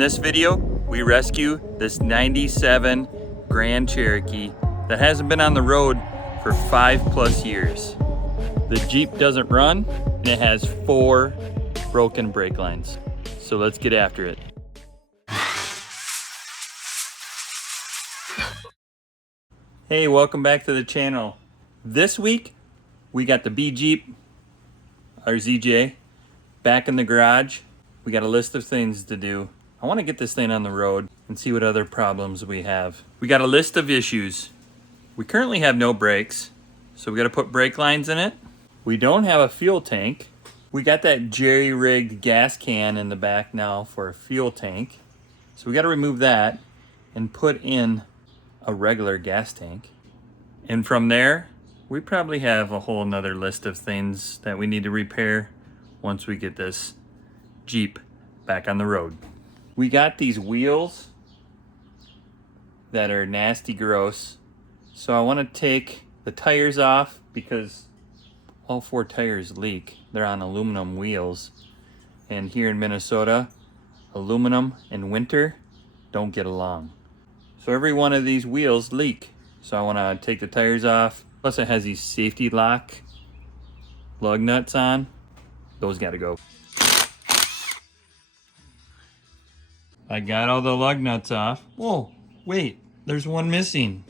In this video, we rescue this 97 Grand Cherokee that hasn't been on the road for 5+ years. The Jeep doesn't run and it has 4 broken brake lines. So let's get after it. Hey, welcome back to the channel. This week, we got the B Jeep, our ZJ, back in the garage. We got a list of things to do. I want to get this thing on the road and see what other problems we have. We got a list of issues. We currently have no brakes, so we got to put brake lines in it. We don't have a fuel tank. We got that jerry-rigged gas can in the back now for a fuel tank. So we got to remove that and put in a regular gas tank. And from there, we probably have a whole nother list of things that we need to repair once we get this Jeep back on the road. We got these wheels that are nasty gross. So I want to take the tires off because all 4 tires leak. They're on aluminum wheels. And here in Minnesota, aluminum and winter don't get along. So every one of these wheels leak. So I want to take the tires off. Plus it has these safety lock lug nuts on. Those got to go. I got all the lug nuts off. Whoa, wait, there's one missing.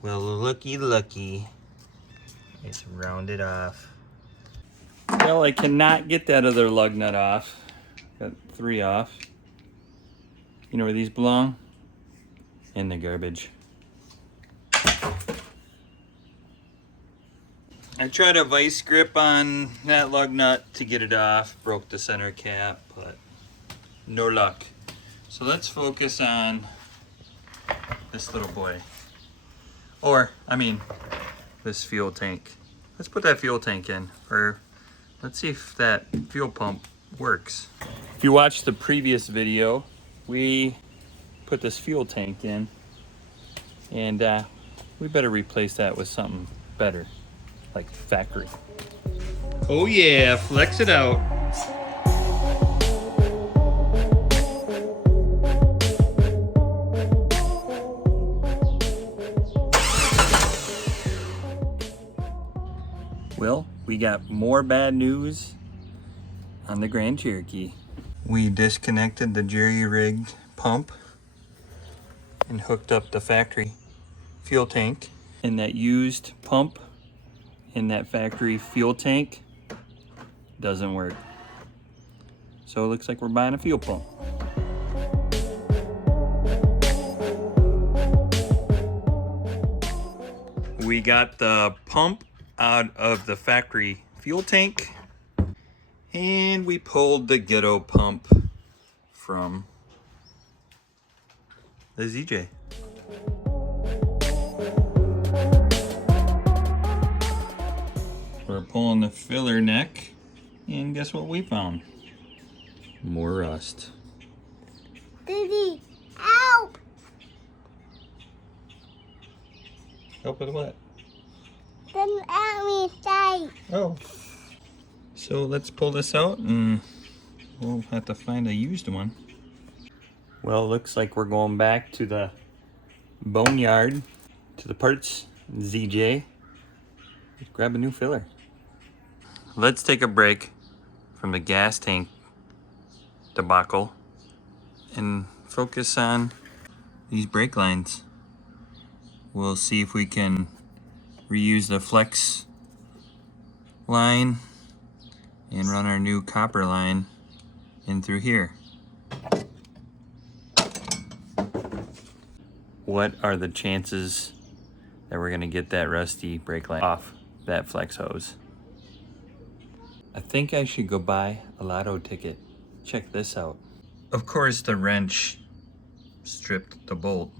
Well, looky. It's rounded off. Well, I cannot get that other lug nut off. Got 3 off. You know where these belong? In the garbage. I tried a vice grip on that lug nut to get it off. Broke the center cap, but no luck. So let's focus on this little boy. Or, I mean, this fuel tank. Let's put that fuel tank in, or let's see if that fuel pump works. If you watched the previous video, we put this fuel tank in, and we better replace that with something better, like factory. Oh yeah, flex it out. Well, we got more bad news on the Grand Cherokee. We disconnected the jerry-rigged pump and hooked up the factory fuel tank. And that used pump in that factory fuel tank doesn't work. So it looks like we're buying a fuel pump. We got the pump out of the factory fuel tank, and we pulled the ghetto pump from the ZJ. We're pulling the filler neck, and guess what we found? More rust. Daddy, help! Help with what? Then let me stay. Oh. So let's pull this out and we'll have to find a used one. Well, it looks like we're going back to the boneyard, to the parts ZJ. Let's grab a new filler. Let's take a break from the gas tank debacle and focus on these brake lines. We'll see if we can reuse the flex line and run our new copper line in through here. What are the chances that we're gonna get that rusty brake line off that flex hose? I think I should go buy a lotto ticket. Check this out. Of course the wrench stripped the bolt,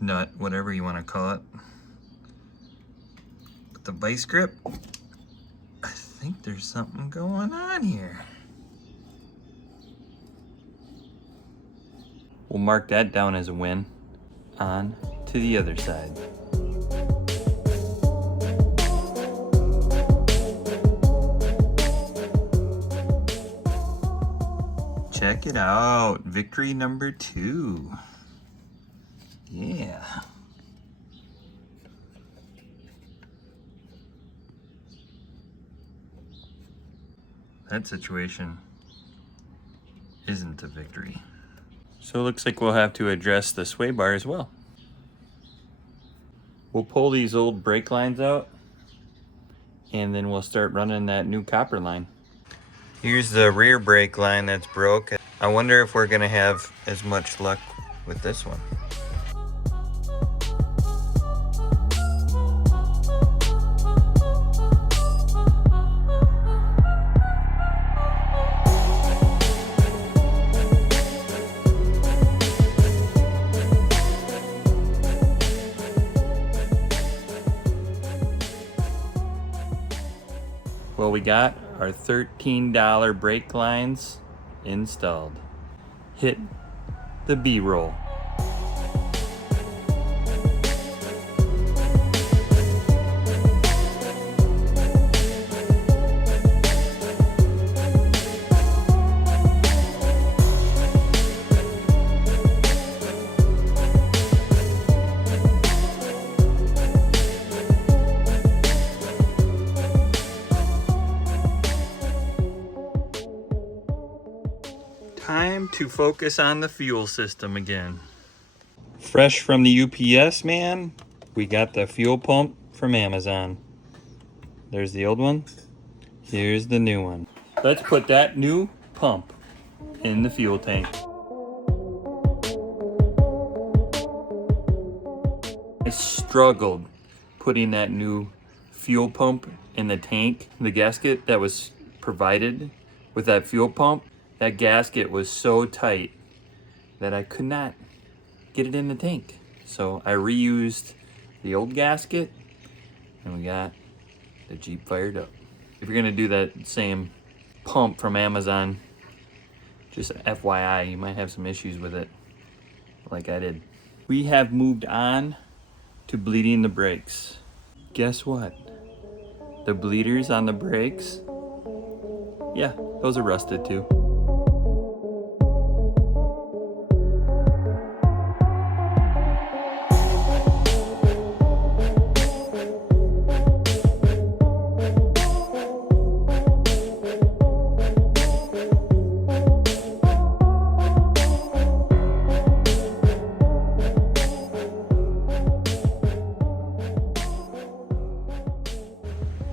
nut, whatever you wanna call it. The vice grip, I think there's something going on here. We'll mark that down as a win. On to the other side. Check Check it out. Victory number 2. Yeah. That situation isn't a victory. So it looks like we'll have to address the sway bar as well. We'll pull these old brake lines out and then we'll start running that new copper line. Here's the rear brake line that's broke. I wonder if we're gonna have as much luck with this one. Well, we got our $13 brake lines installed. Hit the B-roll. Time to focus on the fuel system again. Fresh from the UPS man, we got the fuel pump from Amazon. There's the old one. Here's the new one. Let's put that new pump in the fuel tank. I struggled putting that new fuel pump in the tank. The gasket that was provided with that fuel pump, that gasket was so tight that I could not get it in the tank. So I reused the old gasket and we got the Jeep fired up. If you're gonna do that same pump from Amazon, just FYI, you might have some issues with it like I did. We have moved on to bleeding the brakes. Guess what? The bleeders on the brakes, yeah, those are rusted too.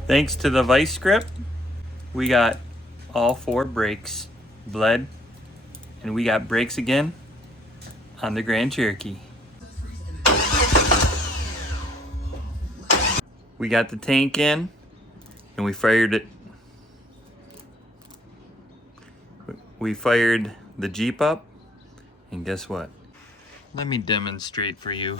Thanks to the vice grip, we got all 4 brakes bled, and we got brakes again on the Grand Cherokee. We got the tank in and we fired it. We fired the Jeep up, and guess what? Let me demonstrate for you.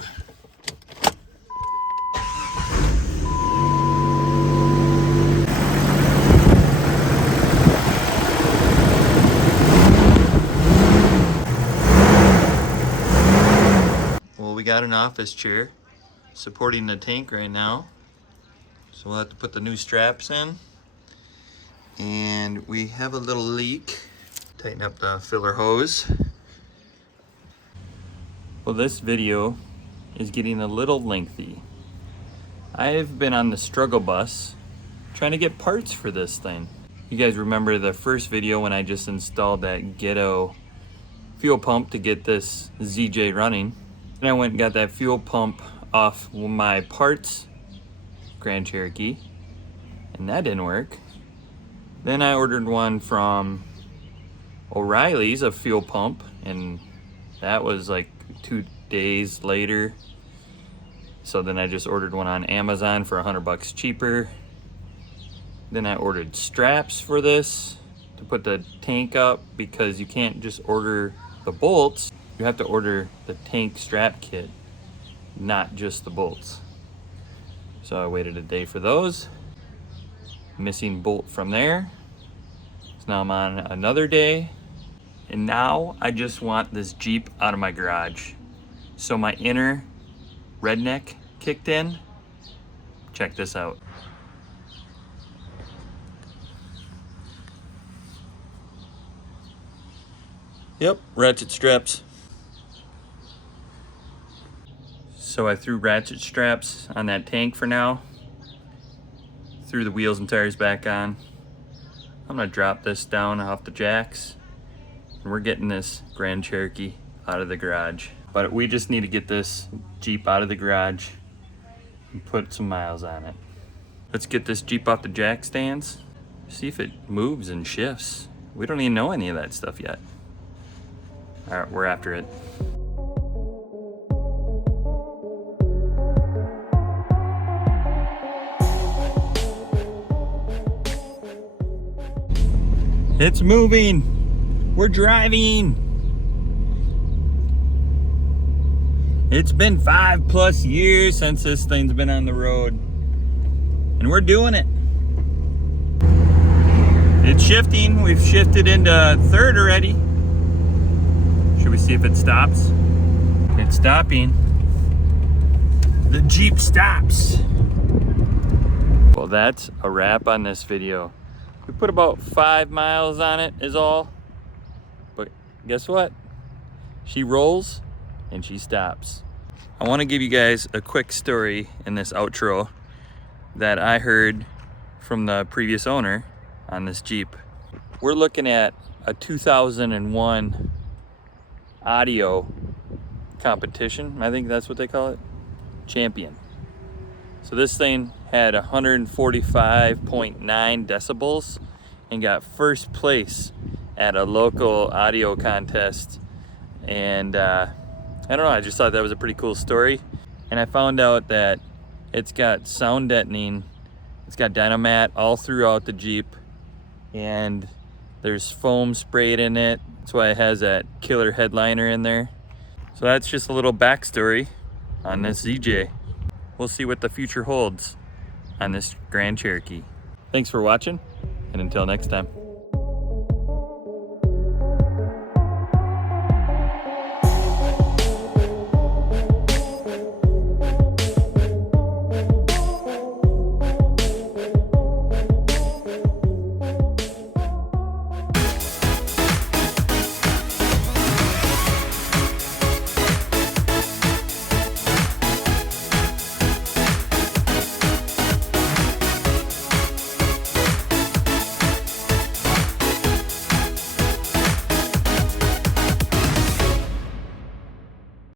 We got an office chair supporting the tank right now, so we'll have to put the new straps in, and we have a little leak. Tighten up the filler hose. Well, this video is getting a little lengthy. I've been on the struggle bus trying to get parts for this thing. You guys remember the first video when I just installed that ghetto fuel pump to get this ZJ running? And I went and got that fuel pump off my parts Grand Cherokee, and that didn't work. Then I ordered one from O'Reilly's, a fuel pump, and that was like 2 days later. So then I just ordered one on Amazon for $100 cheaper. Then I ordered straps for this to put the tank up, because you can't just order the bolts. You have to order the tank strap kit, not just the bolts. So I waited a day for those. Missing bolt from there. So now I'm on another day. And now I just want this Jeep out of my garage. So my inner redneck kicked in. Check this out. Yep, ratchet straps. So I threw ratchet straps on that tank for now. Threw the wheels and tires back on. I'm gonna drop this down off the jacks. And we're getting this Grand Cherokee out of the garage. But we just need to get this Jeep out of the garage and put some miles on it. Let's get this Jeep off the jack stands. See if it moves and shifts. We don't even know any of that stuff yet. All right, we're after it. It's moving. We're driving. It's been 5+ years since this thing's been on the road. And we're doing it. It's shifting. We've shifted into third already. Should we see if it stops? It's stopping. The Jeep stops. Well, that's a wrap on this video. We put about 5 miles on it is all. But guess what? She rolls and she stops. I want to give you guys a quick story in this outro that I heard from the previous owner on this Jeep. We're looking at a 2001 audio competition. I think that's what they call it. Champion. So this thing had 145.9 decibels and got first place at a local audio contest. And I don't know, I just thought that was a pretty cool story. And I found out that it's got sound deadening, it's got Dynamat all throughout the Jeep, and there's foam sprayed in it. That's why it has that killer headliner in there. So that's just a little backstory on this ZJ. We'll see what the future holds on this Grand Cherokee. Thanks for watching, and until next time.